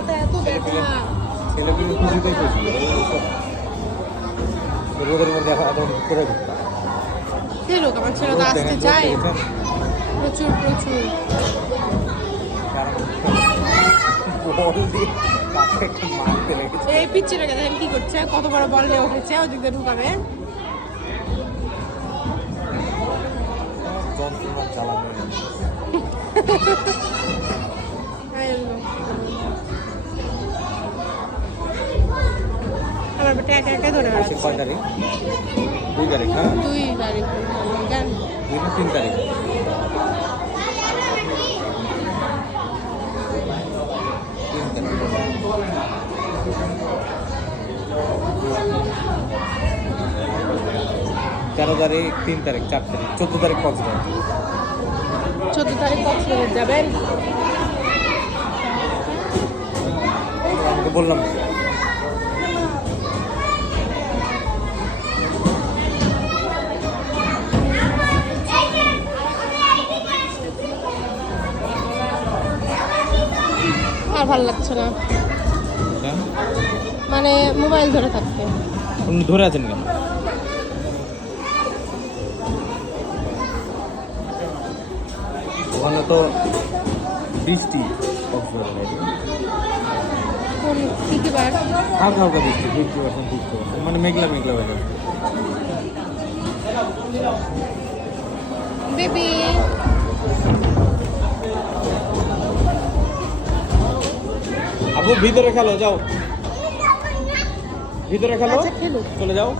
মাথা এত ব্যথা। ছেলেগুলো খুশিতেই খুশি রোদের মধ্যে এখন করে ঢুকতাম সে লোক আমার ছেলে তো আসতে চায় প্রচুর প্রচুর। এই পিচ্ছিটাকে দেখেন কি করছে, কত বড় বল নিয়ে উঠেছে, ওদিক দিয়ে ঢুকাবে। যন্ত্রণা চালানো আমার বেটা একা একা ধরে বেড়াচ্ছে। কয় তারিখ? 2 তারিখ না? 2 তারিখ জান 2 না 3 তারিখ? তেরো তারিখ, 3 তারিখ, 4 তারিখ, 14 তারিখ কক্সবাজার। 14 তারিখ কক্সবাজার যাবেন? আমাকে বললাম আর ভালো লাগছে না, মানে মোবাইল ধরে থাকতে। আপনি ধরে আছেন কেন? ওখানে তো বৃষ্টি কক্সবাজারে কোন কি বার? হালকা হালকা বৃষ্টি, 50%, 50%, মানে মেঘলা মেঘলা হয়ে যাচ্ছে। বেবি আপু ভিতরে খেলো, যাও ভিতরে খেলো, আচ্ছা খেলো। চলে যাও।